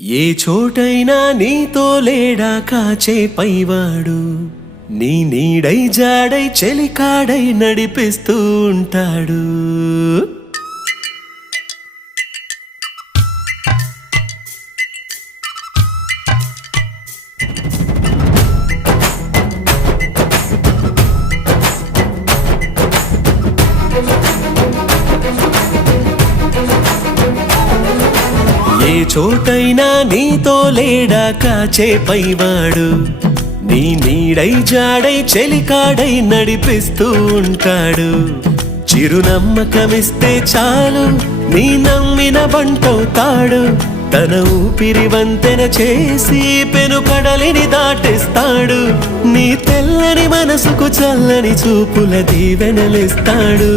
ఏ చోటైనా నీతో లేడా కాచే పైవాడు, నీ నీడై జాడై చెలికాడై నడిపిస్తూ ఉంటాడు. ఏ చోటైనా నీతో లేడా కాచే పైవాడు, నీ నీడై జాడై చెలికాడై నడిపిస్తూ ఉంటాడు. చిరునమ్మకమిస్తే చాలు నీ నమ్మిన బంటవుతాడు. తన ఊపిరి వంతెన చేసి పెను కడలిని దాటిస్తాడు. నీ తెల్లని మనసుకు చల్లని చూపుల దీవెనలిస్తాడు.